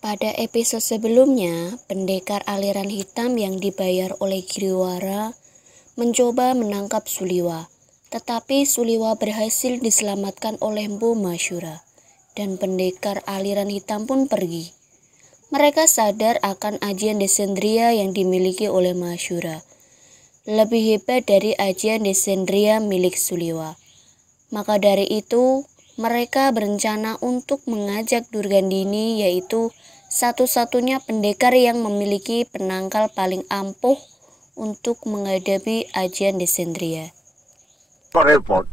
Pada episode sebelumnya, pendekar aliran hitam yang dibayar oleh Giriwara mencoba menangkap Suliwa. Tetapi Suliwa berhasil diselamatkan oleh Mpu Masyura, dan pendekar aliran hitam pun pergi. Mereka sadar akan ajian Desendria yang dimiliki oleh Masyura, lebih hebat dari ajian Desendria milik Suliwa. Maka dari itu, mereka berencana untuk mengajak Durgandini, yaitu satu-satunya pendekar yang memiliki penangkal paling ampuh untuk menghadapi ajian Desendria. Repot.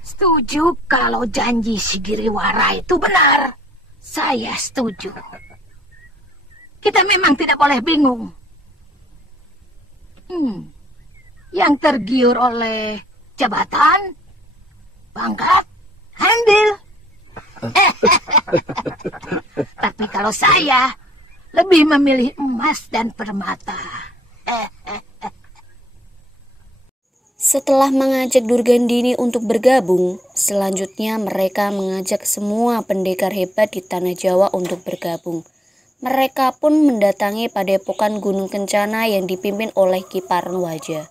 Setuju kalau janji si Giriwara itu benar. Saya setuju. Kita memang tidak boleh bingung. Yang tergiur oleh jabatan, pangkat, ambil. Tapi kalau saya lebih memilih emas dan permata. Setelah mengajak Durgandini untuk bergabung, selanjutnya mereka mengajak semua pendekar hebat di Tanah Jawa untuk bergabung. Mereka pun mendatangi padepokan Gunung Kencana yang dipimpin oleh Ki Parenwaja.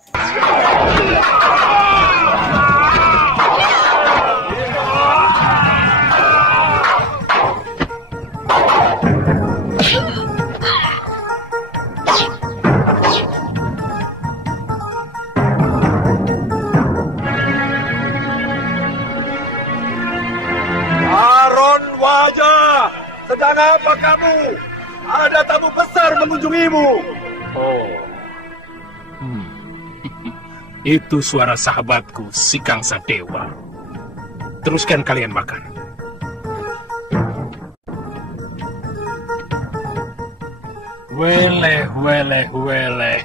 Parenwaja, sedang apa kamu? Ada tamu besar mengunjungimu. Oh, itu suara sahabatku, si Kangsa Dewa. Teruskan kalian makan. Weleh, weleh, weleh.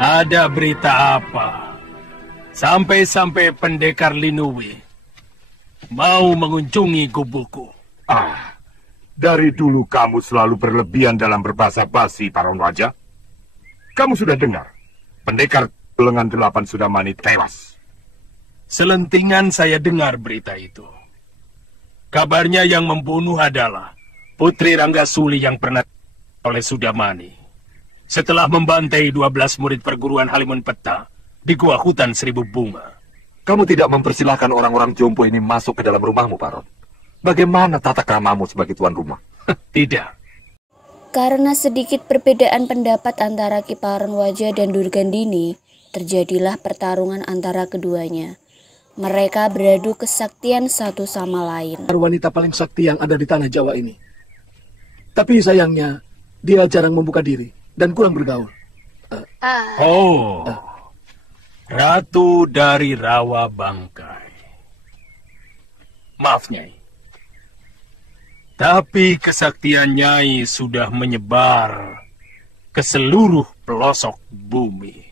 Ada berita apa? Sampai-sampai pendekar Linuwe mau mengunjungi gubukku. Dari dulu kamu selalu berlebihan dalam berbahasa basi, Parenwaja. Kamu sudah dengar, pendekar lengan 8 Sudamani tewas. Selentingan saya dengar berita itu. Kabarnya yang membunuh adalah Putri Ranggasuli yang pernah oleh Sudamani. Setelah membantai 12 murid perguruan Halimun Peta di Gua Hutan Seribu Bunga. Kamu tidak mempersilahkan orang-orang jompo ini masuk ke dalam rumahmu, Paron. Bagaimana tata kramamu sebagai tuan rumah? Tidak. Karena sedikit perbedaan pendapat antara Ki Parenwaja dan Durgandini, terjadilah pertarungan antara keduanya. Mereka beradu kesaktian satu sama lain. Wanita paling sakti yang ada di Tanah Jawa ini. Tapi sayangnya, dia jarang membuka diri dan kurang bergaul. Ratu dari Rawa Bangkai. Maaf, Nyai. Tapi kesaktian Nyai sudah menyebar ke seluruh pelosok bumi.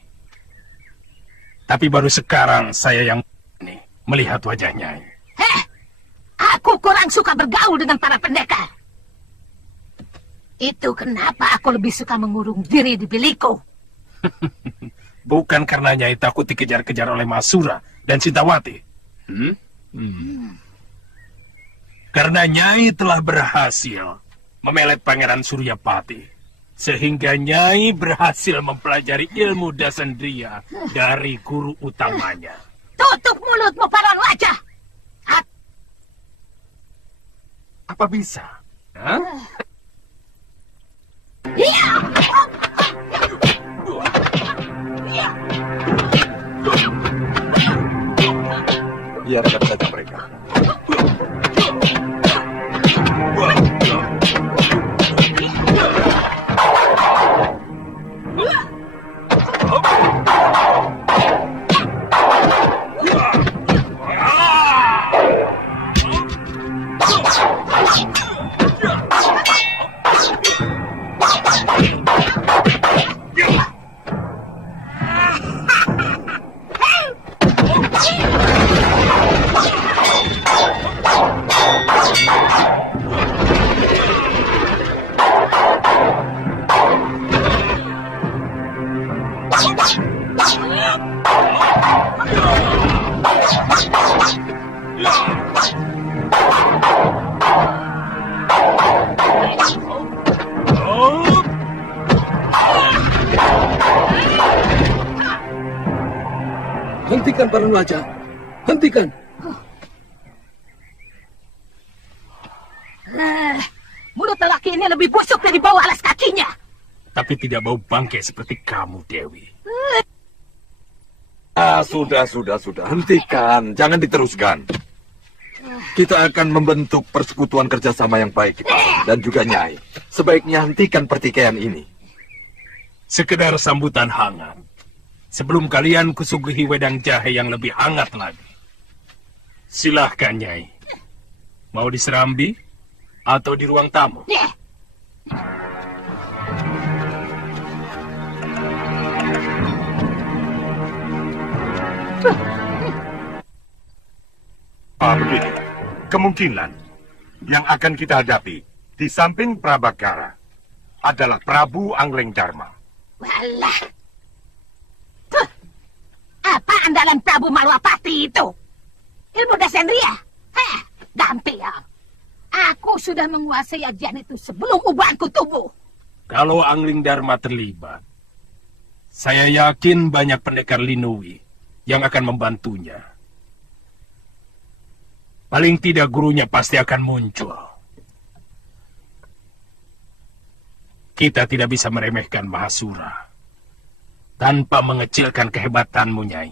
Tapi baru sekarang saya yang melihat wajah Nyai. Aku kurang suka bergaul dengan para pendekar. Itu kenapa aku lebih suka mengurung diri di bilikku. Bukan karena Nyai takut dikejar-kejar oleh Masura dan Sintawati. Karena Nyai telah berhasil memelet Pangeran Suryapati. Sehingga Nyai berhasil mempelajari ilmu Dasendria dari guru utamanya. Tutup mulutmu, Parenwaja. Apa bisa? Iya. Biarkan saja mereka. Hentikan, Paron Wajah. Hentikan. Mulut lelaki ini lebih busuk dari bau alas kakinya. Tapi tidak bau bangkai seperti kamu, Dewi. Sudah. Hentikan, jangan diteruskan. Kita akan membentuk persekutuan kerjasama yang baik, Pak. Dan juga Nyai. Sebaiknya hentikan pertikaian ini. Sekedar sambutan hangat. Sebelum kalian kusuguhi wedang jahe yang lebih hangat lagi. Silahkan, Nyai. Mau diserambi atau di ruang tamu? Begini, kemungkinan yang akan kita hadapi di samping Prabakara adalah Prabu Anglengdarma. Walah. Apa andalan Prabu Malwapati itu? Ilmu Dasendria? Gampang. Aku sudah menguasai ajian itu sebelum ubanku tumbuh. Kalau Anglengdarma terlibat, saya yakin banyak pendekar Linui yang akan membantunya. Paling tidak gurunya pasti akan muncul. Kita tidak bisa meremehkan Mahasura tanpa mengecilkan kehebatanmu, Nyai.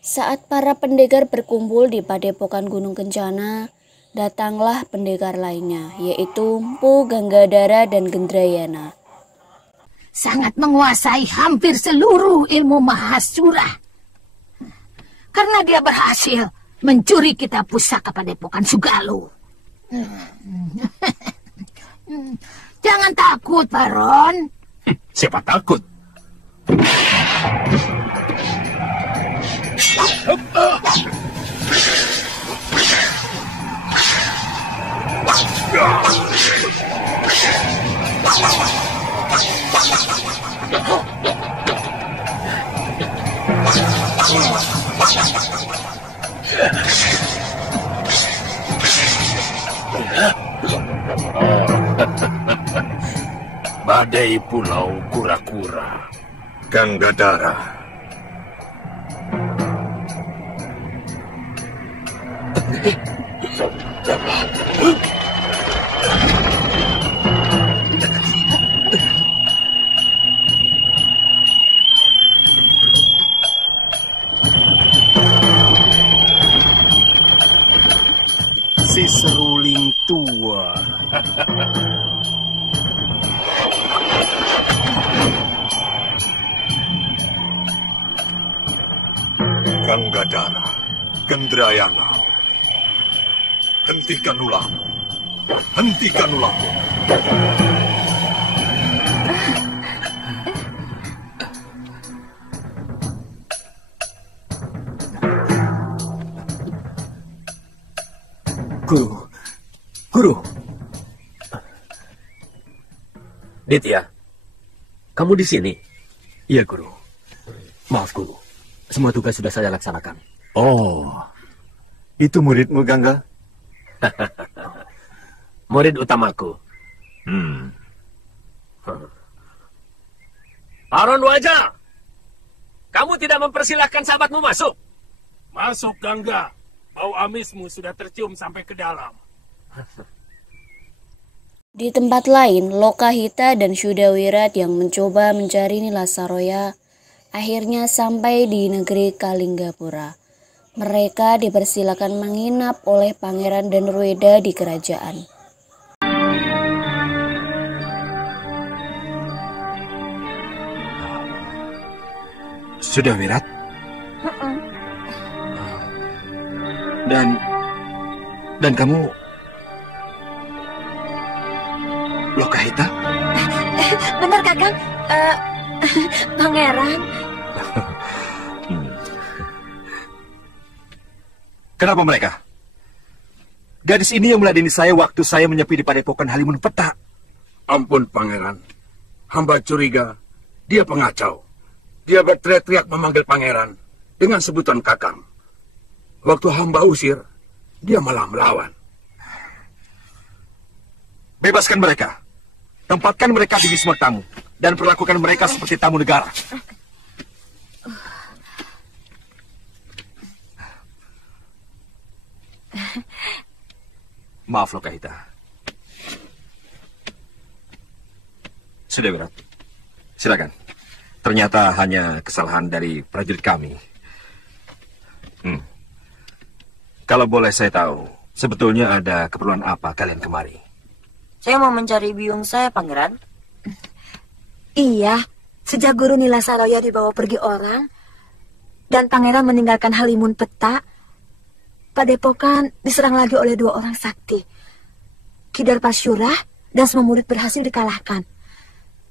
Saat para pendekar berkumpul di padepokan Gunung Kencana, datanglah pendekar lainnya, yaitu Mpu Ganggadara dan Gendrayana. Sangat menguasai hampir seluruh ilmu Mahasura. Karena dia berhasil mencuri kitab pusaka padepokan Sugalo. Jangan takut, Baron. Siapa takut? Badai Pulau Kura-Kura. Ganggadara. Si seruling tua. Ganggadara, Gendrayana. Hentikan ulahmu. Hentikan ulahmu. Guru. Ditya, kamu di sini? Iya, Guru. Maaf, Guru. Semua tugas sudah saya laksanakan. Oh, itu muridmu, Gangga? Murid utamaku. Paron Wajah, kamu tidak mempersilahkan sahabatmu masuk. Masuk, Gangga. Bau amismu sudah tercium sampai ke dalam. Di tempat lain, Lokahita dan Syudawirat yang mencoba mencari Nilasaroya akhirnya sampai di negeri Kalinggapura. Mereka dipersilakan menginap oleh Pangeran Danrueda di kerajaan. Syudawirat? Dan kamu Lokahita? Benar, Kakang. Pangeran. Kenapa mereka? Gadis ini yang meladeni saya waktu saya menyepi di padepokan Halimun Peta. Ampun, Pangeran. Hamba curiga dia pengacau. Dia berteriak-teriak memanggil Pangeran dengan sebutan Kakang. Waktu hamba usir, dia malah melawan. Bebaskan mereka. Tempatkan mereka di wisma tamu. Dan perlakukan mereka seperti tamu negara. Maaf Lokahita. Sudah berat. Silakan. Ternyata hanya kesalahan dari prajurit kami. Kalau boleh saya tahu, sebetulnya ada keperluan apa kalian kemari? Saya mau mencari biung saya, Pangeran. Iya, sejak Guru Nila Saroya dibawa pergi orang, dan Pangeran meninggalkan Halimun Peta, Padepokan diserang lagi oleh 2 orang sakti. Kidar Pasyurah dan semua murid berhasil dikalahkan.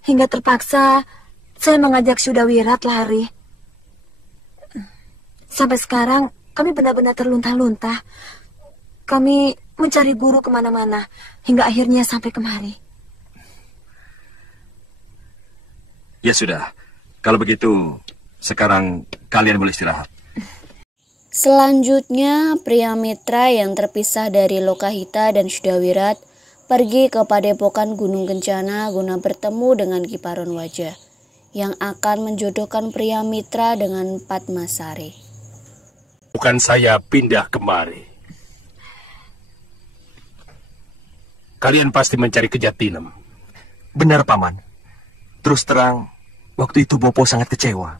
Hingga terpaksa saya mengajak Sudawirat lari. Sampai sekarang kami benar-benar terluntah-luntah. Kami mencari guru kemana-mana hingga akhirnya sampai kemari. Ya sudah, kalau begitu sekarang kalian boleh istirahat. Selanjutnya, pria mitra yang terpisah dari Lokahita dan Sudawirat pergi ke Padepokan Gunung Kencana guna bertemu dengan Kiparon Wajah yang akan menjodohkan pria mitra dengan Padmasari. Bukan saya pindah kemari. Kalian pasti mencari Kejatinem. Benar, Paman. Terus terang, waktu itu Bopo sangat kecewa.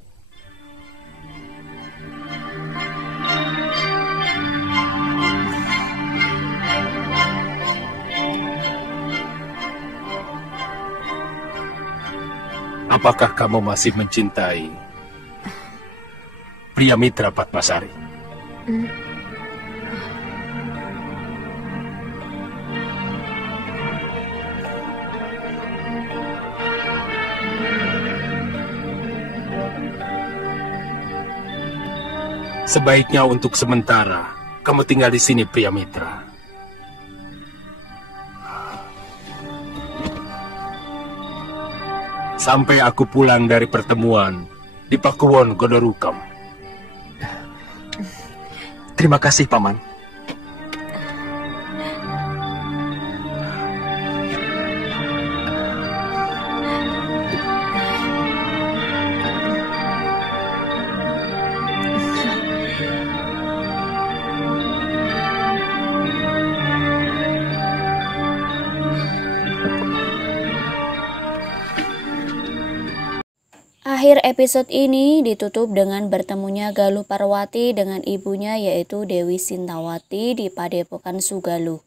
Apakah kamu masih mencintai pria mitra Padmasari? Sebaiknya untuk sementara kamu tinggal di sini, pria mitra. Sampai aku pulang dari pertemuan di Pakuwon Godorukam. Terima kasih, Paman. Akhir episode ini ditutup dengan bertemunya Galuh Parwati dengan ibunya yaitu Dewi Sintawati di Padepokan Sugaluh.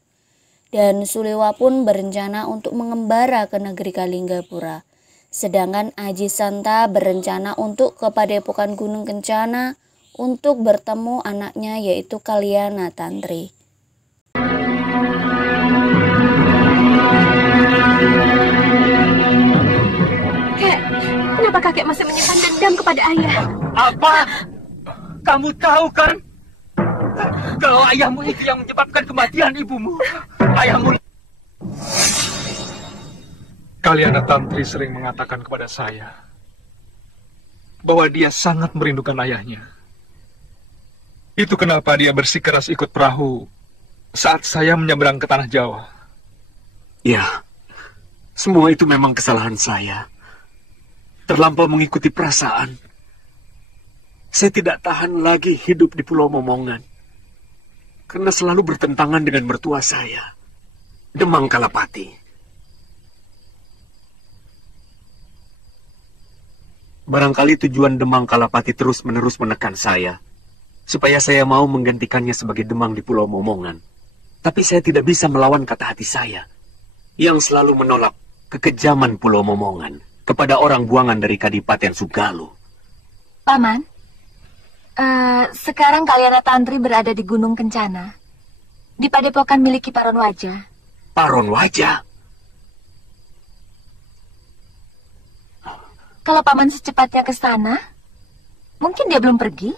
Dan Suliwa pun berencana untuk mengembara ke negeri Kalinggapura. Sedangkan Aji Santa berencana untuk ke Padepokan Gunung Kencana untuk bertemu anaknya yaitu Kalyana Tantri. Kenapa kakek masih menyimpan dendam kepada ayah? Apa? Kamu tahu kan? Kalau ayahmu itu yang menyebabkan kematian ibumu. Ayahmu... Kalyana Tantri sering mengatakan kepada saya bahwa dia sangat merindukan ayahnya. Itu kenapa dia bersikeras ikut perahu saat saya menyeberang ke tanah Jawa. Ya, semua itu memang kesalahan saya. Terlampau mengikuti perasaan. Saya tidak tahan lagi hidup di Pulau Momongan. Karena selalu bertentangan dengan mertua saya, Demang Kalapati. Barangkali tujuan Demang Kalapati terus-menerus menekan saya, supaya saya mau menggantikannya sebagai Demang di Pulau Momongan. Tapi saya tidak bisa melawan kata hati saya, yang selalu menolak kekejaman Pulau Momongan kepada orang buangan dari Kadipaten Sugaluh. Paman, sekarang Kalyana Tantri berada di Gunung Kencana, di Padepokan milik Kiparon Wajah. Paron Wajah? Kalau Paman secepatnya ke sana, mungkin dia belum pergi.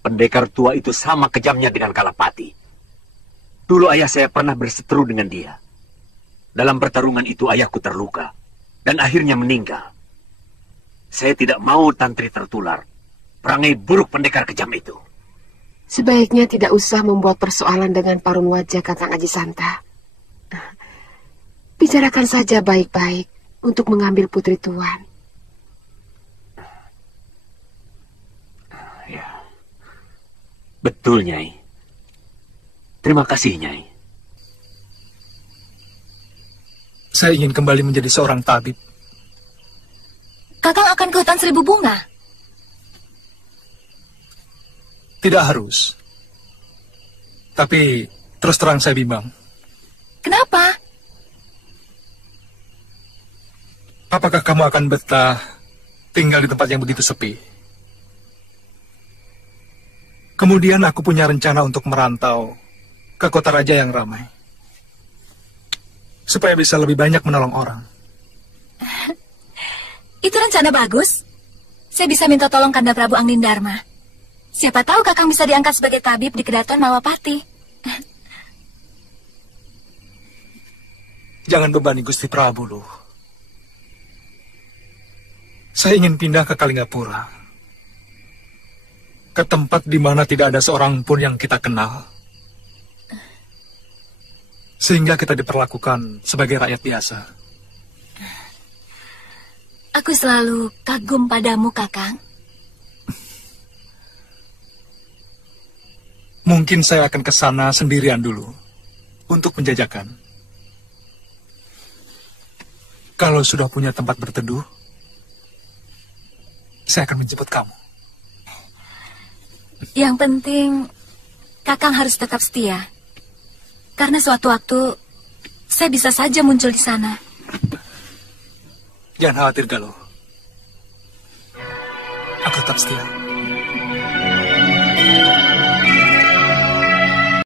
Pendekar tua itu sama kejamnya dengan Kalapati. Dulu ayah saya pernah berseteru dengan dia. Dalam pertarungan itu ayahku terluka dan akhirnya meninggal. Saya tidak mau Tantri tertular perangai buruk pendekar kejam itu. Sebaiknya tidak usah membuat persoalan dengan Parun Wajah, Kakang Aji Santa. Bicarakan saja baik-baik untuk mengambil putri Tuan. Ya, betul, Nyai. Terima kasih, Nyai. Saya ingin kembali menjadi seorang tabib. Kakang akan ke hutan 1000 bunga? Tidak harus. Tapi terus terang saya bimbang. Kenapa? Apakah kamu akan betah tinggal di tempat yang begitu sepi? Kemudian aku punya rencana untuk merantau ke kota raja yang ramai. Supaya bisa lebih banyak menolong orang. Itu rencana bagus. Saya bisa minta tolong Kanda Prabu Anglindharma. Siapa tahu Kakang bisa diangkat sebagai tabib di Kedaton Mawapati. Jangan bebani Gusti Prabu, loh. Saya ingin pindah ke Kalingapura. Ke tempat di mana tidak ada seorang pun yang kita kenal. Sehingga kita diperlakukan sebagai rakyat biasa. Aku selalu kagum padamu, Kakang. Mungkin saya akan ke sana sendirian dulu untuk menjajakan. Kalau sudah punya tempat berteduh, saya akan menjemput kamu. Yang penting, Kakang harus tetap setia. Karena suatu waktu, saya bisa saja muncul di sana. Jangan khawatir, Galuh. Aku tetap setia.